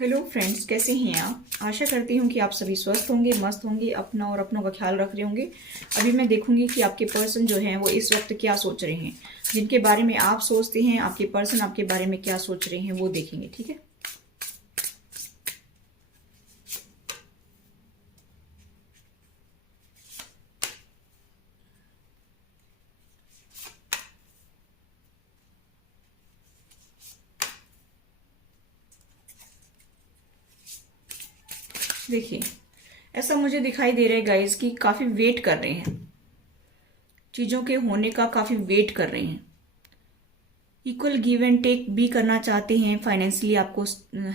Hello friends, कैसे हैं आप। आशा करती हूँ कि आप सभी स्वस्थ होंगे, मस्त होंगे, अपना और अपनों का ख्याल रख रहे होंगे। अभी मैं देखूंगी कि आपके पर्सन जो हैं वो इस वक्त क्या सोच रहे हैं। जिनके बारे में आप सोचते हैं आपके पर्सन आपके बारे में क्या सोच रहे हैं वो देखेंगे। ठीक है, देखिए ऐसा मुझे दिखाई दे रहा है गाइस कि काफ़ी वेट कर रहे हैं, चीज़ों के होने का काफ़ी वेट कर रहे हैं। इक्वल गिव एंड टेक भी करना चाहते हैं, फाइनेंशियली आपको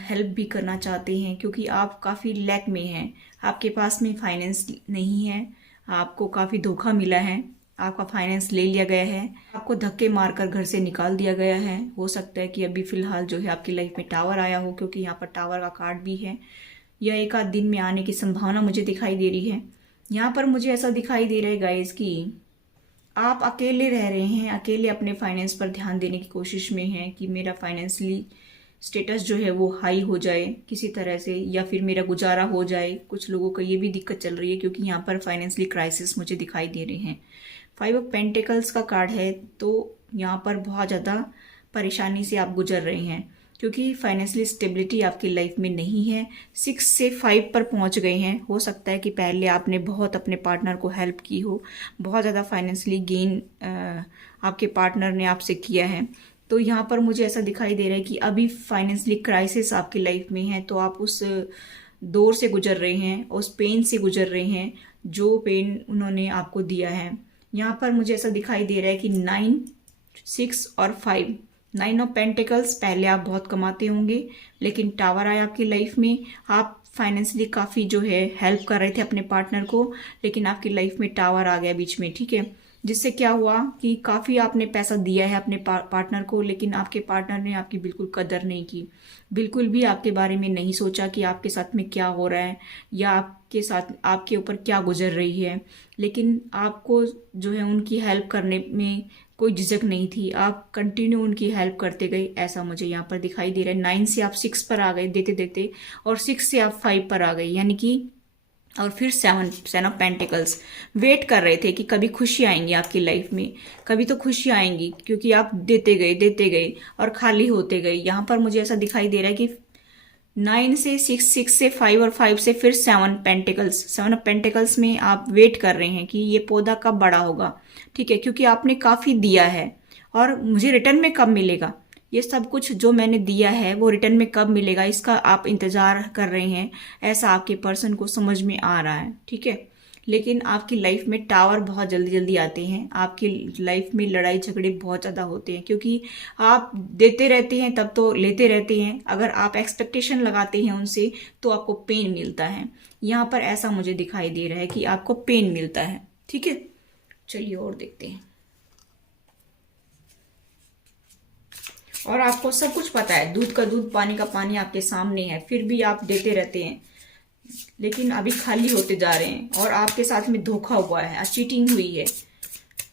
हेल्प भी करना चाहते हैं क्योंकि आप काफ़ी लैक में हैं। आपके पास में फाइनेंस नहीं है, आपको काफ़ी धोखा मिला है, आपका फाइनेंस ले लिया गया है, आपको धक्के मारकर घर से निकाल दिया गया है। हो सकता है कि अभी फ़िलहाल जो है आपकी लाइफ में टावर आया हो, क्योंकि यहाँ पर टावर का कार्ड भी है। या एक आध दिन में आने की संभावना मुझे दिखाई दे रही है। यहाँ पर मुझे ऐसा दिखाई दे रहा है गाइस कि आप अकेले रह रहे हैं, अकेले अपने फाइनेंस पर ध्यान देने की कोशिश में हैं कि मेरा फाइनेंशियली स्टेटस जो है वो हाई हो जाए किसी तरह से, या फिर मेरा गुजारा हो जाए। कुछ लोगों को ये भी दिक्कत चल रही है क्योंकि यहाँ पर फाइनेंशियली क्राइसिस मुझे दिखाई दे रहे हैं। 5 ऑफ पेंटिकल्स का कार्ड है, तो यहाँ पर बहुत ज़्यादा परेशानी से आप गुजर रहे हैं क्योंकि फाइनेंशियली स्टेबिलिटी आपकी लाइफ में नहीं है। 6 से 5 पर पहुंच गए हैं। हो सकता है कि पहले आपने बहुत अपने पार्टनर को हेल्प की हो, बहुत ज़्यादा फाइनेंशियली गेन आपके पार्टनर ने आपसे किया है। तो यहाँ पर मुझे ऐसा दिखाई दे रहा है कि अभी फाइनेंशियली क्राइसिस आपकी लाइफ में है, तो आप उस दौर से गुजर रहे हैं, उस पेन से गुजर रहे हैं जो पेन उन्होंने आपको दिया है। यहाँ पर मुझे ऐसा दिखाई दे रहा है कि 9, 6 और 5, 9 ऑफ पेंटिकल्स, पहले आप बहुत कमाते होंगे लेकिन टावर आया आपकी लाइफ में। आप फाइनेंशियली काफ़ी जो है हेल्प कर रहे थे अपने पार्टनर को, लेकिन आपकी लाइफ में टावर आ गया बीच में। ठीक है, जिससे क्या हुआ कि काफ़ी आपने पैसा दिया है अपने पार्टनर को, लेकिन आपके पार्टनर ने आपकी बिल्कुल कदर नहीं की, बिल्कुल भी आपके बारे में नहीं सोचा कि आपके साथ में क्या हो रहा है या आपके साथ आपके ऊपर क्या गुजर रही है। लेकिन आपको जो है उनकी हेल्प करने में कोई झिझक नहीं थी, आप कंटिन्यू उनकी हेल्प करते गए। ऐसा मुझे यहाँ पर दिखाई दे रहा है। 9 से आप 6 पर आ गए देते देते, और 6 से आप 5 पर आ गए, यानी कि और फिर 7 ऑफ पेंटिकल्स। वेट कर रहे थे कि कभी खुशी आएंगी आपकी लाइफ में, कभी तो खुशी आएंगी, क्योंकि आप देते गए और खाली होते गए। यहाँ पर मुझे ऐसा दिखाई दे रहा है कि 9 से 6, 6 से 5 और 5 से फिर 7 पेंटिकल्स। 7 ऑफ पेंटिकल्स में आप वेट कर रहे हैं कि ये पौधा कब बड़ा होगा। ठीक है, क्योंकि आपने काफ़ी दिया है और मुझे रिटर्न में कब मिलेगा। ये सब कुछ जो मैंने दिया है वो रिटर्न में कब मिलेगा, इसका आप इंतज़ार कर रहे हैं, ऐसा आपके पर्सन को समझ में आ रहा है। ठीक है, लेकिन आपकी लाइफ में टावर बहुत जल्दी जल्दी आते हैं, आपकी लाइफ में लड़ाई झगड़े बहुत ज़्यादा होते हैं क्योंकि आप देते रहते हैं तब तो लेते रहते हैं। अगर आप एक्सपेक्टेशन लगाते हैं उनसे तो आपको पेन मिलता है। यहाँ पर ऐसा मुझे दिखाई दे रहा है कि आपको पेन मिलता है। ठीक है, चलिए और देखते हैं। और आपको सब कुछ पता है, दूध का दूध पानी का पानी आपके सामने है, फिर भी आप देते रहते हैं, लेकिन अभी खाली होते जा रहे हैं। और आपके साथ में धोखा हुआ है, चीटिंग हुई है,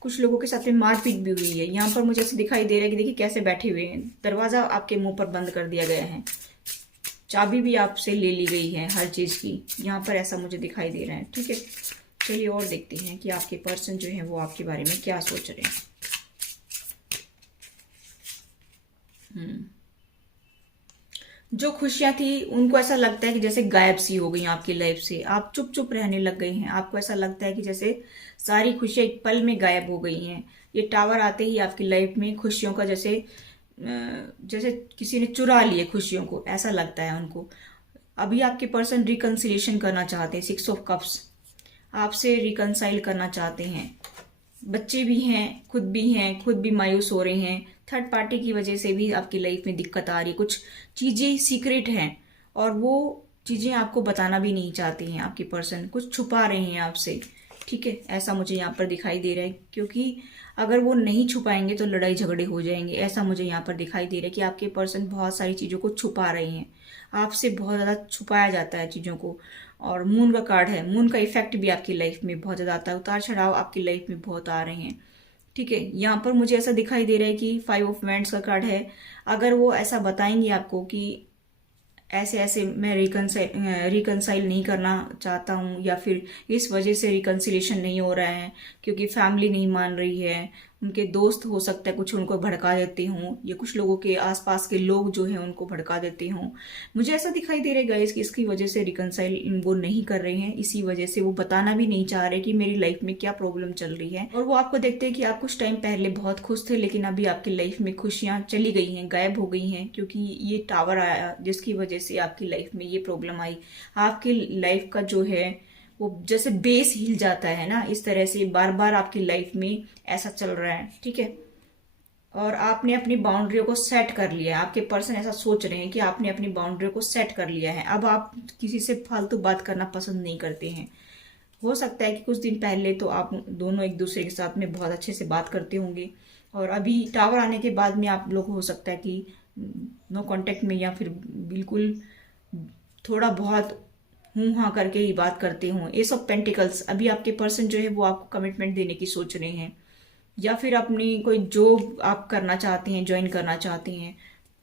कुछ लोगों के साथ में मारपीट भी हुई है। यहाँ पर मुझे ऐसे दिखाई दे रहा है कि देखिए कैसे बैठे हुए हैं, दरवाजा आपके मुंह पर बंद कर दिया गया है, चाबी भी आपसे ले ली गई है हर चीज की। यहाँ पर ऐसा मुझे दिखाई दे रहा है। ठीक है, चलिए और देखते हैं कि आपके पर्सन जो है वो आपके बारे में क्या सोच रहे हैं। जो खुशियां थी उनको ऐसा लगता है कि जैसे गायब सी हो गई आपकी लाइफ से, आप चुप चुप रहने लग गए हैं। आपको ऐसा लगता है कि जैसे सारी खुशियां एक पल में गायब हो गई हैं। ये टावर आते ही आपकी लाइफ में खुशियों का जैसे किसी ने चुरा लिए खुशियों को, ऐसा लगता है उनको। अभी आपके पर्सन रिकन्सिलेशन करना चाहते हैं। 6 ऑफ कप्स, आपसे रिकनसाइल करना चाहते हैं। बच्चे भी हैं, खुद भी मायूस हो रहे हैं। थर्ड पार्टी की वजह से भी आपकी लाइफ में दिक्कत आ रही है, कुछ चीजें सीक्रेट हैं और वो चीजें आपको बताना भी नहीं चाहते हैं। आपके पर्सन कुछ छुपा रहे हैं आपसे। ठीक है, ऐसा मुझे यहाँ पर दिखाई दे रहा है, क्योंकि अगर वो नहीं छुपाएंगे तो लड़ाई झगड़े हो जाएंगे। ऐसा मुझे यहाँ पर दिखाई दे रहा है कि आपके पर्सन बहुत सारी चीजों को छुपा रहे हैं, आपसे बहुत ज्यादा छुपाया जाता है चीजों को। और मून का कार्ड है, मून का इफेक्ट भी आपकी लाइफ में बहुत ज्यादा आता है, उतार चढ़ाव आपकी लाइफ में बहुत आ रहे हैं। ठीक है, यहाँ पर मुझे ऐसा दिखाई दे रहा है कि 5 ऑफ वैंड्स का कार्ड है। अगर वो ऐसा बताएंगे आपको कि ऐसे ऐसे मैं रिकनसाइल नहीं करना चाहता हूँ, या फिर इस वजह से रिकन्सिलेशन नहीं हो रहा है क्योंकि फैमिली नहीं मान रही है, उनके दोस्त हो सकता है कुछ उनको भड़का देते हों, या कुछ लोगों के आसपास के लोग जो हैं उनको भड़का देते हों। मुझे ऐसा दिखाई दे रहा है गाइस कि इसकी वजह से रिकनसाइल वो नहीं कर रहे हैं, इसी वजह से वो बताना भी नहीं चाह रहे कि मेरी लाइफ में क्या प्रॉब्लम चल रही है। और वो आपको देखते हैं कि आप कुछ टाइम पहले बहुत खुश थे, लेकिन अभी आपकी लाइफ में खुशियाँ चली गई हैं, गायब हो गई हैं, क्योंकि ये टावर आया जिसकी वजह से आपकी लाइफ में ये प्रॉब्लम आई। आपकी लाइफ का जो है वो जैसे बेस हिल जाता है ना, इस तरह से बार बार आपकी लाइफ में ऐसा चल रहा है, ठीक है। और आपने अपनी बाउंड्रियों को सेट कर लिया है, आपके पर्सन ऐसा सोच रहे हैं कि आपने अपनी बाउंड्रियों को सेट कर लिया है, अब आप किसी से फालतू बात करना पसंद नहीं करते हैं। हो सकता है कि कुछ दिन पहले तो आप दोनों एक दूसरे के साथ में बहुत अच्छे से बात करते होंगे, और अभी टावर आने के बाद में आप लोग हो सकता है कि नो कांटेक्ट में, या फिर बिल्कुल थोड़ा बहुत हूँ हाँ करके ही बात करते हों। एस ऑफ पेंटिकल्स, अभी आपके पर्सन जो है वो आपको कमिटमेंट देने की सोच रहे हैं, या फिर अपनी कोई जॉब आप करना चाहते हैं, ज्वाइन करना चाहते हैं,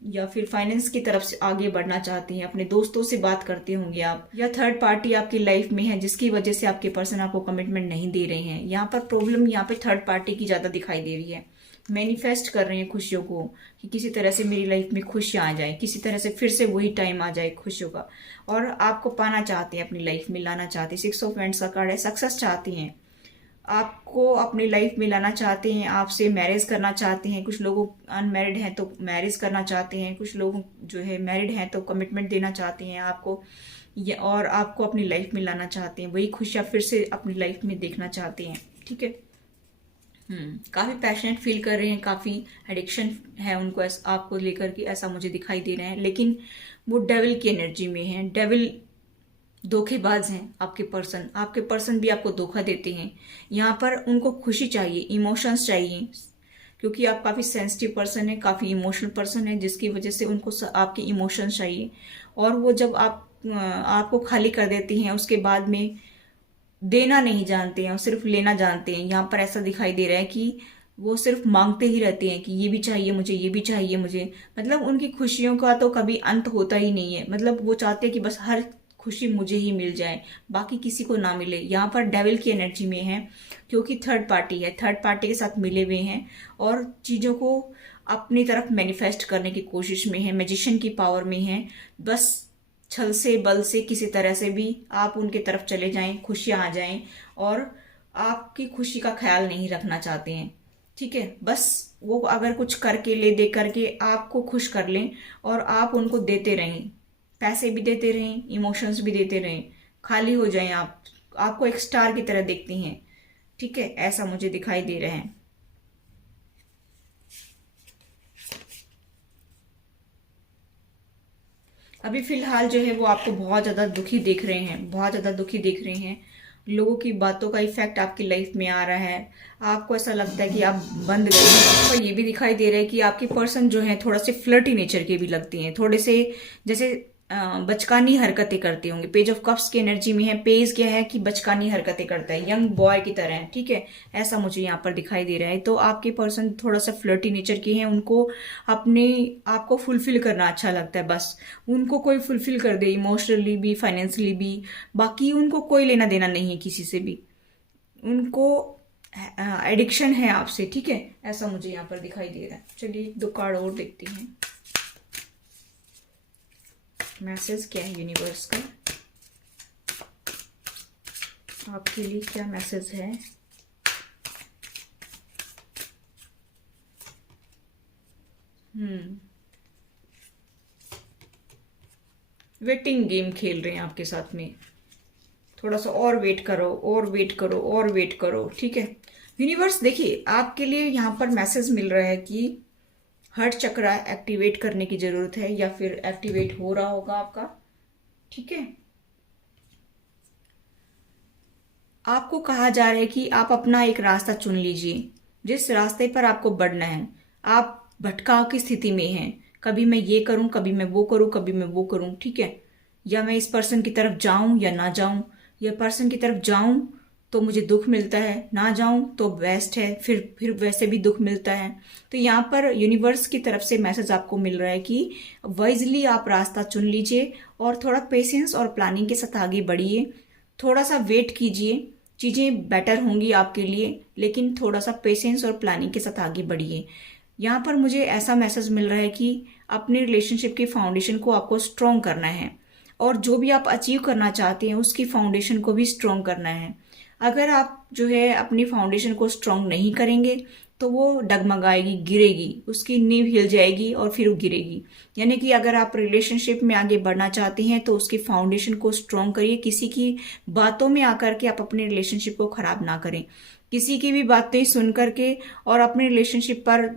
या फिर फाइनेंस की तरफ से आगे बढ़ना चाहते हैं, अपने दोस्तों से बात करते होंगे आप, या थर्ड पार्टी आपकी लाइफ में है जिसकी वजह से आपके पर्सन आपको कमिटमेंट नहीं दे रहे हैं। यहाँ पर प्रॉब्लम यहाँ पे थर्ड पार्टी की ज़्यादा दिखाई दे रही है। मैनिफेस्ट कर रहे हैं खुशियों को कि किसी तरह से मेरी लाइफ में खुशियाँ आ जाए, किसी तरह से फिर से वही टाइम आ जाए खुशियों का, और आपको पाना चाहते हैं, अपनी लाइफ में लाना चाहते हैं। 6 ऑफ वैंड्स का कार्ड है, सक्सेस चाहते हैं, आपको अपनी लाइफ में लाना चाहते हैं, आपसे मैरिज करना चाहते हैं। कुछ लोग अनमैरिड हैं तो मैरिज करना चाहते हैं, कुछ लोग जो है मैरिड हैं तो कमिटमेंट देना चाहते हैं आपको, और आपको अपनी लाइफ में लाना चाहते हैं, वही खुशियाँ फिर से अपनी लाइफ में देखना चाहते हैं, ठीक है। काफ़ी पैशनेट फील कर रहे हैं, काफ़ी एडिक्शन है उनको आपको लेकर के, ऐसा मुझे दिखाई दे रहा है। लेकिन वो डेविल की एनर्जी में है, डेविल धोखेबाज हैं आपके पर्सन भी आपको धोखा देते हैं। यहाँ पर उनको खुशी चाहिए, इमोशंस चाहिए, क्योंकि आप काफ़ी सेंसिटिव पर्सन है, काफ़ी इमोशनल पर्सन है, जिसकी वजह से उनको आपके इमोशंस चाहिए। और वो जब आपको खाली कर देती हैं उसके बाद में देना नहीं जानते हैं और सिर्फ लेना जानते हैं। यहाँ पर ऐसा दिखाई दे रहा है कि वो सिर्फ मांगते ही रहते हैं कि ये भी चाहिए मुझे, ये भी चाहिए मुझे, मतलब उनकी खुशियों का तो कभी अंत होता ही नहीं है। मतलब वो चाहते हैं कि बस हर खुशी मुझे ही मिल जाए, बाकी किसी को ना मिले। यहाँ पर डेविल की एनर्जी में है, क्योंकि थर्ड पार्टी है, थर्ड पार्टी के साथ मिले हुए हैं और चीज़ों को अपनी तरफ मैनिफेस्ट करने की कोशिश में है, मैजिशियन की पावर में है। बस छल से बल से किसी तरह से भी आप उनके तरफ चले जाएं, खुशियाँ आ जाएं, और आपकी खुशी का ख्याल नहीं रखना चाहते हैं, ठीक है। बस वो अगर कुछ करके ले दे करके आपको खुश कर लें, और आप उनको देते रहें, पैसे भी देते रहें, इमोशंस भी देते रहें, खाली हो जाएं आप, आपको एक स्टार की तरह देखती हैं, ठीक है। ऐसा मुझे दिखाई दे रहा है। अभी फिलहाल जो है वो आपको बहुत ज़्यादा दुखी देख रहे हैं, बहुत ज़्यादा दुखी देख रहे हैं। लोगों की बातों का इफेक्ट आपकी लाइफ में आ रहा है, आपको ऐसा लगता है कि आप बंद गए हैं। और ये भी दिखाई दे रहा है कि आपके पर्सन जो है थोड़ा से फ्लर्टी नेचर के भी लगते हैं, थोड़े से जैसे बचकानी हरकतें करते होंगे। पेज ऑफ कप्स की एनर्जी में है, पेज क्या है कि बचकानी हरकतें करता है, यंग बॉय की तरह है, ठीक है। ऐसा मुझे यहाँ पर दिखाई दे रहा है। तो आपके पर्सन थोड़ा सा फ्लर्टी नेचर के हैं, उनको अपने आपको फुलफिल करना अच्छा लगता है, बस उनको कोई फुलफिल कर दे, इमोशनली भी फाइनेंशियली भी, बाकी उनको कोई लेना देना नहीं है किसी से भी, उनको एडिक्शन है आपसे, ठीक है। ऐसा मुझे यहाँ पर दिखाई दे रहा है। चलिए 2 कार्ड और देखते हैं, मैसेज क्या है यूनिवर्स का आपके लिए, क्या मैसेज है। वेटिंग गेम खेल रहे हैं आपके साथ में, थोड़ा सा और वेट करो, और वेट करो, और वेट करो, ठीक है। यूनिवर्स देखिए आपके लिए यहाँ पर मैसेज मिल रहा है कि हार्ट चक्र एक्टिवेट करने की जरूरत है, या फिर एक्टिवेट हो रहा होगा आपका, ठीक है। आपको कहा जा रहा है कि आप अपना एक रास्ता चुन लीजिए, जिस रास्ते पर आपको बढ़ना है। आप भटकाव की स्थिति में हैं, कभी मैं ये करूं, कभी मैं वो करूं, कभी मैं वो करूं, ठीक है। या मैं इस पर्सन की तरफ जाऊं या ना जाऊं, या पर्सन की तरफ जाऊं तो मुझे दुख मिलता है, ना जाऊं तो बेस्ट है, फिर वैसे भी दुख मिलता है। तो यहाँ पर यूनिवर्स की तरफ से मैसेज आपको मिल रहा है कि वाइजली आप रास्ता चुन लीजिए और थोड़ा पेशेंस और प्लानिंग के साथ आगे बढ़िए। थोड़ा सा वेट कीजिए, चीज़ें बेटर होंगी आपके लिए, लेकिन थोड़ा सा पेशेंस और प्लानिंग के साथ आगे बढ़िए। यहाँ पर मुझे ऐसा मैसेज मिल रहा है कि अपने रिलेशनशिप की फाउंडेशन को आपको स्ट्रॉन्ग करना है और जो भी आप अचीव करना चाहते हैं उसकी फाउंडेशन को भी स्ट्रॉन्ग करना है। अगर आप जो है अपनी फाउंडेशन को स्ट्रॉन्ग नहीं करेंगे तो वो डगमगाएगी, गिरेगी, उसकी नींव हिल जाएगी और फिर वो गिरेगी। यानी कि अगर आप रिलेशनशिप में आगे बढ़ना चाहते हैं तो उसकी फाउंडेशन को स्ट्रॉन्ग करिए। किसी की बातों में आकर के आप अपने रिलेशनशिप को खराब ना करें। किसी की भी बातें सुन करके और अपने रिलेशनशिप पर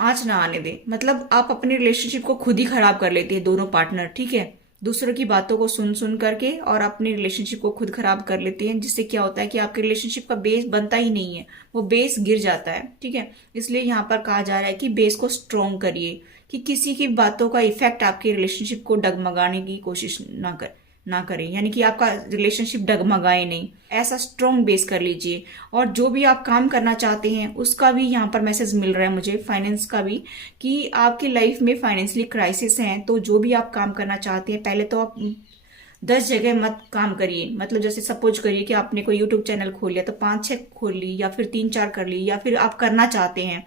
आंच ना आने दें। मतलब आप अपने रिलेशनशिप को खुद ही खराब कर लेते हैं दोनों पार्टनर, ठीक है। दूसरों की बातों को सुन सुन करके और अपने रिलेशनशिप को खुद खराब कर लेते हैं, जिससे क्या होता है कि आपके रिलेशनशिप का बेस बनता ही नहीं है, वो बेस गिर जाता है, ठीक है। इसलिए यहाँ पर कहा जा रहा है कि बेस को स्ट्रॉन्ग करिए, कि किसी की बातों का इफेक्ट आपके रिलेशनशिप को डगमगाने की कोशिश ना करें, यानी कि आपका रिलेशनशिप डगमगाए नहीं। ऐसा स्ट्रॉन्ग बेस कर लीजिए। और जो भी आप काम करना चाहते हैं उसका भी यहाँ पर मैसेज मिल रहा है मुझे, फाइनेंस का भी, कि आपकी लाइफ में फाइनेंशियली क्राइसिस है। तो जो भी आप काम करना चाहते हैं, पहले तो आप 10 जगह मत काम करिए। मतलब जैसे सपोज करिए कि आपने कोई यूट्यूब चैनल खोल लिया तो 5-6 खोल ली, या फिर 3-4 कर ली, या फिर आप करना चाहते हैं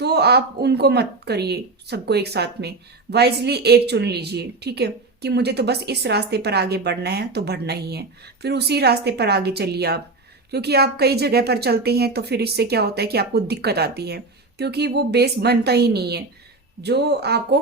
तो आप उनको मत करिए सबको एक साथ में। वाइजली एक चुन लीजिए, ठीक है, कि मुझे तो बस इस रास्ते पर आगे बढ़ना है तो बढ़ना ही है, फिर उसी रास्ते पर आगे चलिए आप। क्योंकि आप कई जगह पर चलते हैं तो फिर इससे क्या होता है कि आपको दिक्कत आती है, क्योंकि वो बेस बनता ही नहीं है। जो आपको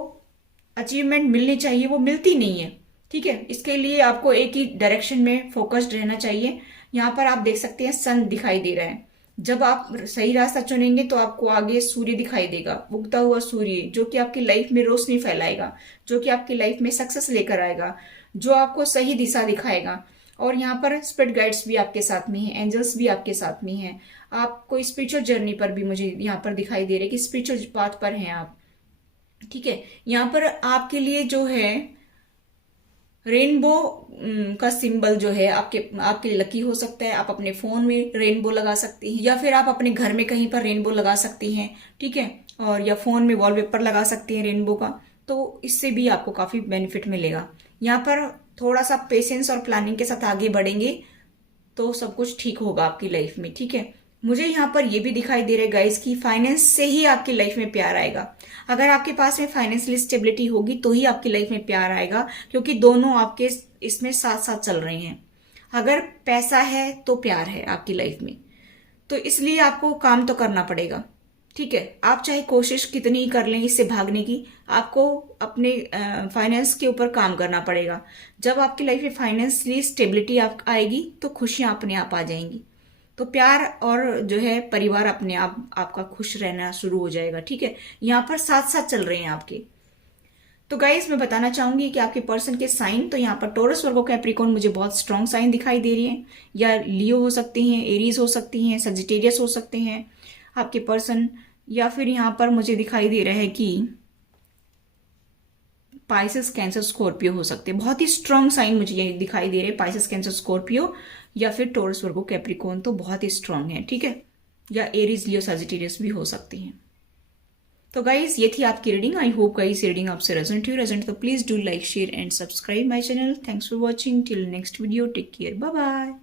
अचीवमेंट मिलनी चाहिए वो मिलती नहीं है, ठीक है। इसके लिए आपको एक ही डायरेक्शन में फोकस्ड रहना चाहिए। यहाँ पर आप देख सकते हैं सन दिखाई दे रहा है। जब आप सही रास्ता चुनेंगे तो आपको आगे सूर्य दिखाई देगा, उगता हुआ सूर्य, जो कि आपकी लाइफ में रोशनी फैलाएगा, जो कि आपकी लाइफ में सक्सेस लेकर आएगा, जो आपको सही दिशा दिखाएगा। और यहाँ पर स्पिरिट गाइड्स भी आपके साथ में हैं, एंजल्स भी आपके साथ में हैं। आप कोई स्पिरिचुअल जर्नी पर भी मुझे यहाँ पर दिखाई दे रहे कि स्पिरिचुअल पाथ पर हैं आप, ठीक है। यहाँ पर आपके लिए जो है रेनबो का सिंबल जो है आपके लिए लकी हो सकता है। आप अपने फोन में रेनबो लगा सकती हैं, या फिर आप अपने घर में कहीं पर रेनबो लगा सकती हैं, ठीक है। और या फोन में वॉलपेपर लगा सकती हैं रेनबो का, तो इससे भी आपको काफी बेनिफिट मिलेगा। यहाँ पर थोड़ा सा पेशेंस और प्लानिंग के साथ आगे बढ़ेंगे तो सब कुछ ठीक होगा आपकी लाइफ में, ठीक है। मुझे यहाँ पर ये भी दिखाई दे रहा है गाइस कि फाइनेंस से ही आपकी लाइफ में प्यार आएगा। अगर आपके पास में फाइनेंशियल स्टेबिलिटी होगी तो ही आपकी लाइफ में प्यार आएगा, क्योंकि दोनों आपके इसमें साथ साथ चल रहे हैं। अगर पैसा है तो प्यार है आपकी लाइफ में, तो इसलिए आपको काम तो करना पड़ेगा, ठीक है। आप चाहे कोशिश कितनी ही कर लें इससे भागने की, आपको अपने फाइनेंस के ऊपर काम करना पड़ेगा। जब आपकी लाइफ में फाइनेंशियली स्टेबिलिटी आएगी तो खुशियां अपने आप आ जाएंगी, तो प्यार और जो है परिवार अपने आप आपका खुश रहना शुरू हो जाएगा, ठीक है। यहाँ पर साथ साथ चल रहे हैं आपके। तो गाइस मैं बताना चाहूंगी कि आपके पर्सन के साइन, तो यहाँ पर टॉरस, वर्गो, कैप्रिकॉर्न मुझे बहुत स्ट्रॉन्ग साइन दिखाई दे रही हैं, या लियो हो सकती हैं, एरीज हो सकती हैं, सजिटेरियस हो सकते हैं आपके पर्सन, या फिर यहाँ पर मुझे दिखाई दे रहा है कि पाइसेस, कैंसर, स्कॉर्पियो हो सकते हैं। बहुत ही स्ट्रॉन्ग साइन मुझे ये दिखाई दे रहे हैं, पाइसेस, कैंसर, स्कॉर्पियो, या फिर टॉरस, वर्गो, कैप्रिकॉर्न, तो बहुत ही स्ट्रॉन्ग है, ठीक है। या एरीज, लियो, सजिटेरियस भी हो सकती हैं। तो गाइज ये थी आपकी reading. I hope guys reading आपसे रेजोनेट तो please do like, share and subscribe my channel. Thanks for watching. Till next video, take care, bye bye.